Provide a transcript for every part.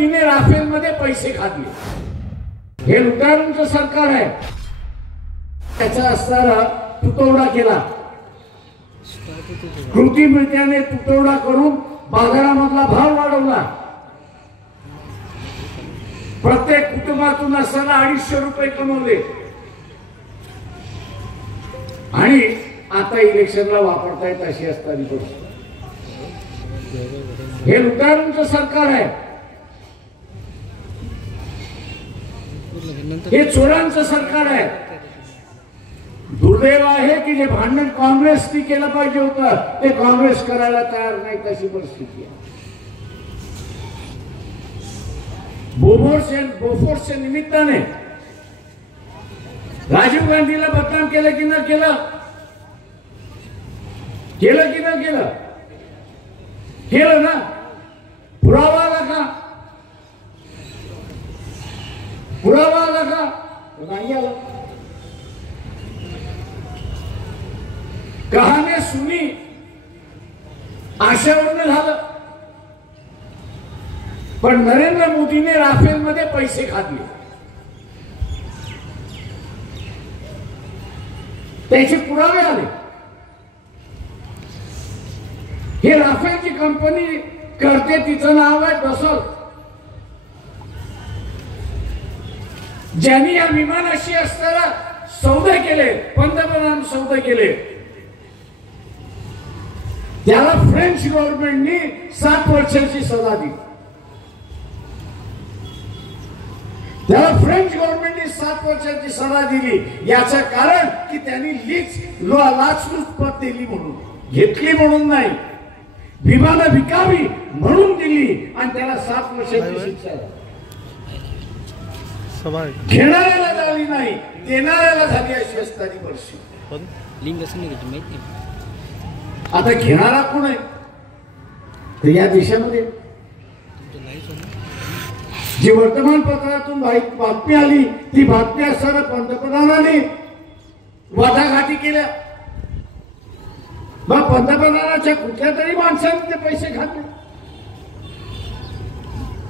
मोदीने Rafale मध्ये पैसे खाल्ले। हे लुटारूंचं सरकार आहे। त्याचा असणारा तुटवडा केला, कृत्रिमरित्याने तुटवडा करून बाजारामधला भाव वाढवला। प्रत्येक कुटुंबातून असताना 250 रुपये कमवले आणि आता इलेक्शनला वापरतायत अशी असणारी गोष्ट। हे लुटारूंचं सरकार आहे, हे चोरांचं सरकार आहे। दुर्दैव आहे की जे भांडण काँग्रेसने केलं पाहिजे होतं ते काँग्रेस करायला तयार नाही, तशी परिस्थिती आहे। बोफोर्सच्या निमित्ताने राजीव गांधीला बदनाम केलं की न केलं, केलं की न केलं, केलं ना। पुरावा आला का, पुरावा आला का, नाही आला। कहाणी सुनी आशावरनं झालं, पण नरेंद्र मोदीने राफेल मध्ये पैसे खाल्ले, त्याचे पुरावे आले। हे राफेलची कंपनी करते, तिचं नाव आहे डसल्ट। ज्यांनी या विमानाशी असताना सौदे केले, पंतप्रधान सौदे केले, त्याला फ्रेंच गव्हर्नमेंटने 7 वर्षाची सजा दिली। त्याला फ्रेंच गव्हर्नमेंटने 7 वर्षाची सजा दिली। याचं कारण की त्यांनी लाचलुचपत दिली म्हणून, घेतली म्हणून नाही, विमानं विकावी म्हणून दिली आणि त्याला 7 वर्षाची शिक्षा झाली। घेणाऱ्याला झाली नाही, देणाऱ्याला झाली अशी असणारी परिस्थिती। आता घेणारा कोण आहे तर या देशामध्ये जी वर्तमानपत्रातून बातमी आली ती बातमी असताना पंतप्रधानांनी वाटाघाटी केल्या। मग पंतप्रधानाच्या कुठल्या तरी माणसाने ते पैसे खाल्ले,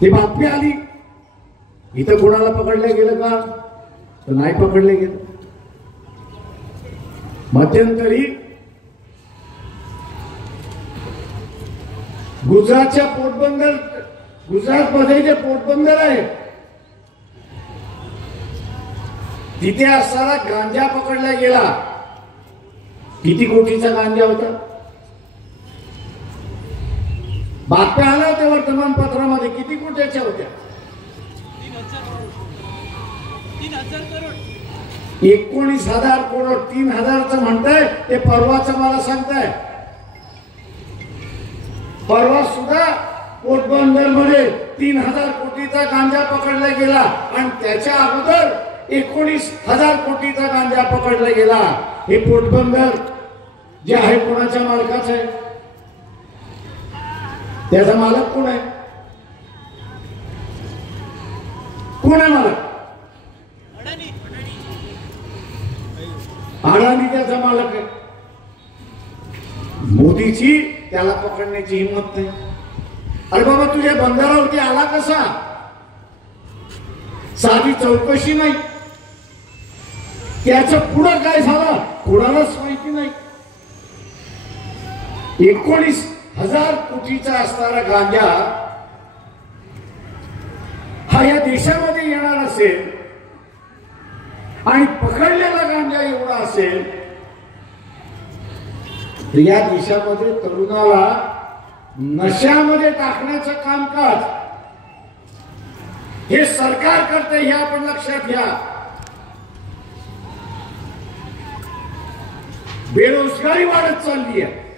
ती बातमी आली। इथं कोणाला पकडलं गेलं का तर नाही पकडले गेलं। मध्यंतरी गुजरातच्या पोटबंदर, गुजरातमध्ये जे पोटबंदर आहे तिथे असताना गांजा पकडला गेला। किती कोटीचा गांजा होता, बातम्या आल्या होत्या वर्तमानपत्रामध्ये, किती कोटीच्या होत्या? 19,000 करोड। 3,000चं म्हणताय ते परवाचं मला सांगताय। परवा सुद्धा पोटबंदर मध्ये 3,000 कोटीचा गांजा पकडला गेला आणि त्याच्या अगोदर 19,000 कोटीचा गांजा पकडला गेला। हे पोटबंदर जे आहे कोणाच्या मालकाचं आहे? त्याचा मालक कोण आहे? कोण आहे मालक? अडाणी त्याचा मालक आहे। मोदीची त्याला पकडण्याची हिंमत नाही। अरे बाबा तुझ्या बंदरावरती आला कसा? साधी चौकशी नाही, त्याचं पुढं काय झालं कोणालाच माहिती नाही। 19,000 कोटीचा असणारा गांजा हा या देशामध्ये येणार असेल आणि पकडलेला गांजा एवढा असेल तर या देशामध्ये तरुणाला नशामध्ये टाकण्याचं कामकाज हे सरकार करते, हे आपण लक्षात घ्या। बेरोजगारी वाढत चालली आहे।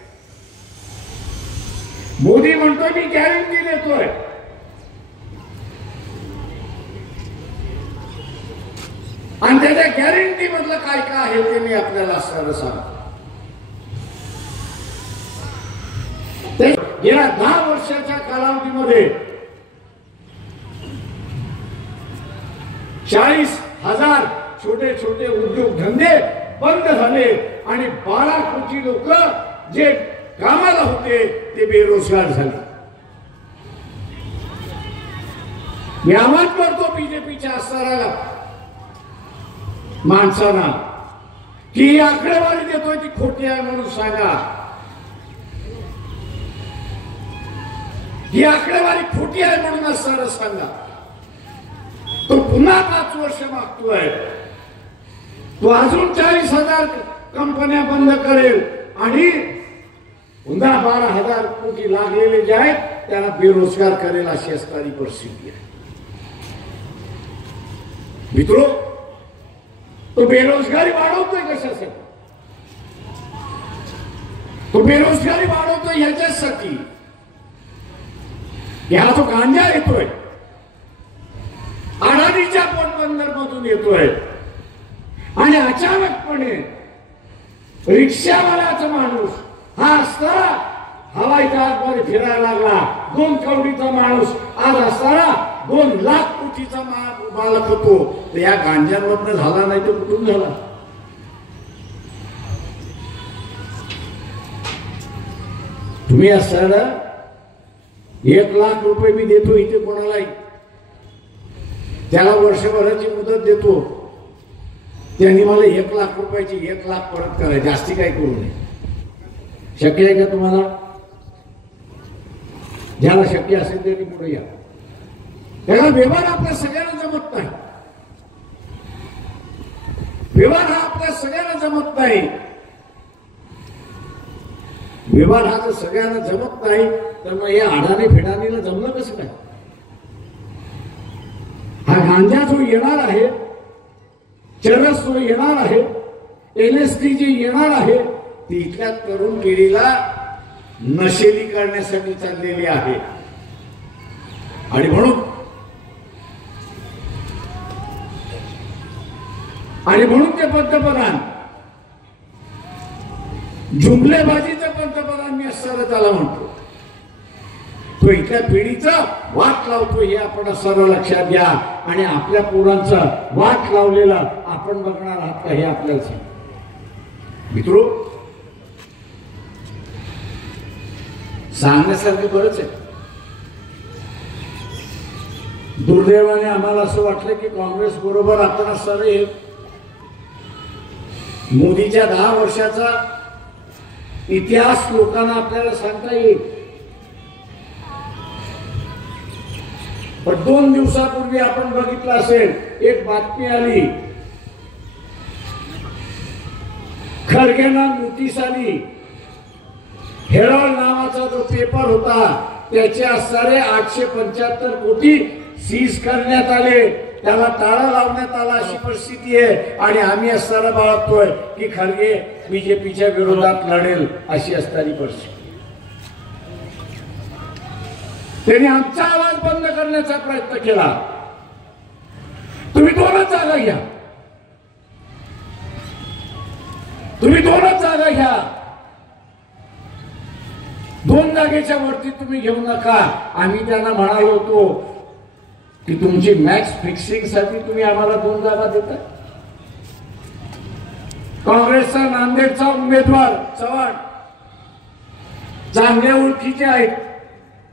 मोदी म्हणतोय मी गॅरंटी देतोय, आणि त्याच्या गॅरंटी मधलं काय काय आहे ते मी आपल्याला असणारं सांगतो। गेल्या 10 वर्षाच्या कालावधीमध्ये 40,000 छोटे छोटे उद्योग धंदे बंद झाले आणि 12 कोटी लोक जे कामाला होते ते बेरोजगार झाले। मी आवाज करतो बीजेपीच्या असणाऱ्या माणसांना की ही आकडेवारी देतोय ती खोटी आहे म्हणून सांगा. ही आकडेवारी खोटी आहे म्हणून असणारं सांगा. तो पुन्हा 5 वर्ष मागतोय. तो अजून 40,000 कंपन्या बंद करेल आणि पुन्हा 12,000 कोटी लागलेले जे आहेत त्याला बेरोजगार करेल अशी असणारी परिस्थिती आहे. मित्रो, तो बेरोजगारी वाढवतोय कशासाठी? तो बेरोजगारी वाढवतोय याच्यासाठी हा जो गांजा येतोय अडाणीच्या पोटबंदर मधून येतोय आणि अचानकपणे रिक्षावाल्याचा माणूस हा असताना हवाई जहाजमध्ये फिरायला लागला. 2 करोडीचा माणूस आज असताना 2 लाख कोटीचा मालक होतो. तर या गांजांवर झाला नाही तर कुठून झाला? तुम्ही असताना 1 लाख रुपये मी देतो इथे कोणालाही, त्याला वर्षभराची मुदत देतो, त्यांनी मला 1 लाख रुपयाची 1 लाख परत करायची, जास्ती काही करू नये. शक्य आहे का तुम्हाला? ज्याला शक्य असेल त्यांनी पुढे या. त्याला व्यवहार आपल्या सगळ्यांना जमत नाही. व्यवहार हा आपल्या सगळ्यांना जमत नाही. व्यवहार हा जर सगळ्यांना जमत नाही तर मग या अडाणी फेडाणीला जमलं कसं काय? हा गांजा जो येणार आहे, चरस जो येणार आहे, LSD जे येणार आहे, ती इथल्या तरुण पिढीला नशेली करण्यासाठी चाललेली आहे. आणि म्हणून ते पंतप्रधान जुमलेबाजीचं पंतप्रधान मी असं त्याला म्हणतो. तो इथल्या पिढीचा वाट लावतो हे आपण सर्व लक्षात घ्या. आणि आपल्या पोरांचा वाट लावलेला आपण बघणार आहात का हे आपल्याला सांग. मित्रो, सांगण्यासारखे बरंच आहे. दुर्दैवाने आम्हाला असं वाटलं की काँग्रेस बरोबर आपण असणारे मोदीच्या 10 वर्षाचा इतिहास लोकांना आपल्याला सांगता येईल. पण 2 दिवसापूर्वी आपण बघितलं असेल, एक बातमी आली, खरगेंना नोटीस आली. हेरॉल्ड नावाचा जो पेपर होता त्याचे असणारे 875 कोटी सीज करण्यात आले, त्याला टाळा लावण्यात आला अशी परिस्थिती आहे. आणि आम्ही असताना बाळगतोय की खरगे बीजेपीच्या विरोधात लढेल अशी असणारी परिस्थिती. त्यांनी आमचा आवाज बंद करण्याचा प्रयत्न केला. तुम्ही 2च जागा घ्या, तुम्ही 2च जागा घ्या, 2 जागेच्या वरती तुम्ही घेऊ नका. आम्ही त्यांना म्हणालो होतो की तुमची मॅच फिक्सिंग साठी तुम्ही आम्हाला 2 जागा देता. काँग्रेसचा नांदेडचा उमेदवार चव्हाण चांगल्या ओळखीचे आहेत,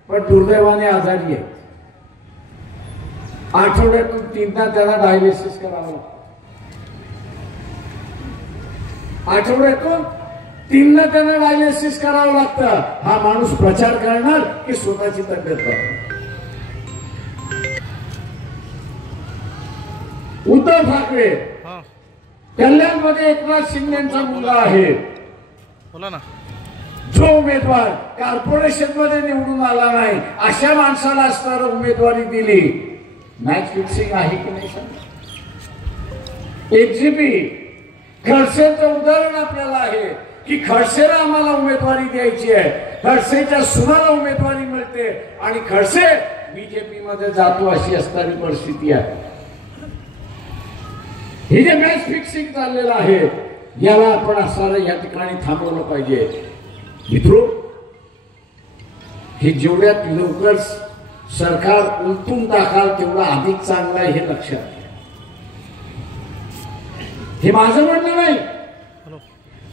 पण दुर्दैवाने आजारी आहे. आठवड्यातून 3दा त्याला डायलिसिस करावं लागतं. आठवड्यातून 3दा त्यांना डायलिसिस करावं लागतं. हा माणूस प्रचार करणार की स्वतःची तब्येत बघणार? उद्धव ठाकरे कल्याणमध्ये एकनाथ शिंदेचा मुलगा आहे. बोला ना. जो उमेदवार कॉर्पोरेशन मध्ये निवडून आला नाही अशा माणसाला असणारा उमेदवारी दिली. मॅच फिक्सिंग आहे की नाही सांगा. XGP खडसेचं उदाहरण आपल्याला आहे की खडसेला आम्हाला उमेदवारी द्यायची आहे, खडसेच्या सुनाला उमेदवारी मिळते आणि खडसे बीजेपी मध्ये जातो अशी असणारी परिस्थिती आहे. हे जे मॅच फिक्सिंग चाललेलं आहे याला आपण असणारं या ठिकाणी थांबवलं पाहिजे. मित्रो, हे जेवढ्यात लवकर सरकार उलटून टाकाल तेवढा अधिक चांगला आहे हे लक्षात घ्या. हे माझं म्हणणं नाही,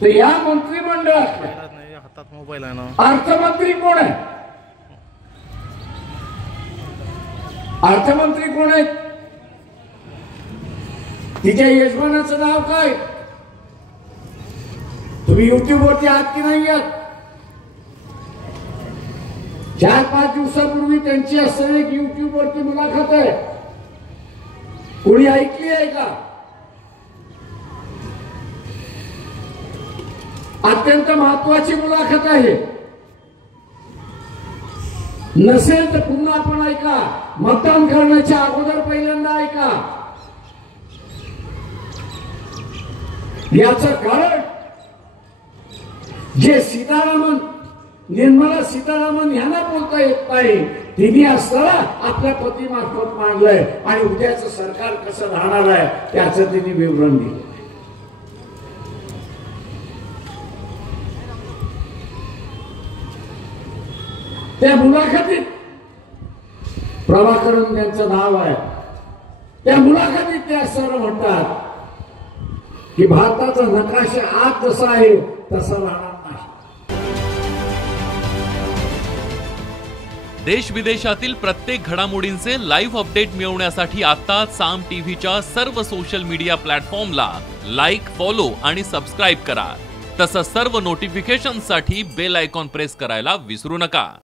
तर या मंत्रिमंडळात हातात मोबाईल आहे ना, अर्थमंत्री कोण आहे? अर्थमंत्री कोण आहेत? तिच्या यजमानाचं नाव काय? तुम्ही युट्यूब वरती आहात की नाही आहात? 4-5 दिवसापूर्वी त्यांची असलेली एक युट्यूब वरती मुलाखत आहे, कोणी ऐकली आहे का? अत्यंत महत्वाची मुलाखत आहे. नसेल तर पुन्हा आपण ऐका, मतदान करण्याच्या अगोदर पहिल्यांदा ऐका. याचं कारण जे सीतारामन, निर्मला सीतारामन यांना बोलता येत नाही, तिने असताना आपल्या पतीमार्फत मांडलंय आणि उद्याचं सरकार कसं राहणार आहे त्याचं तिने विवरण दिलं. त्या मुलाखतीत प्रभाकरन त्यांचं नाव आहे. त्या मुलाखतीत ते असं म्हणतात की भारताचा नकाशा आज जसा आहे तसा राहणार नाही. देश विदेशातील प्रत्येक घडामोडींचे लाईव्ह अपडेट मिळवण्यासाठी आता साम टीव्हीच्या सर्व सोशल मीडिया प्लॅटफॉर्मला लाईक, फॉलो आणि सबस्क्राईब करा. तसंच सर्व नोटिफिकेशनसाठी बेल आयकॉन प्रेस करायला विसरू नका.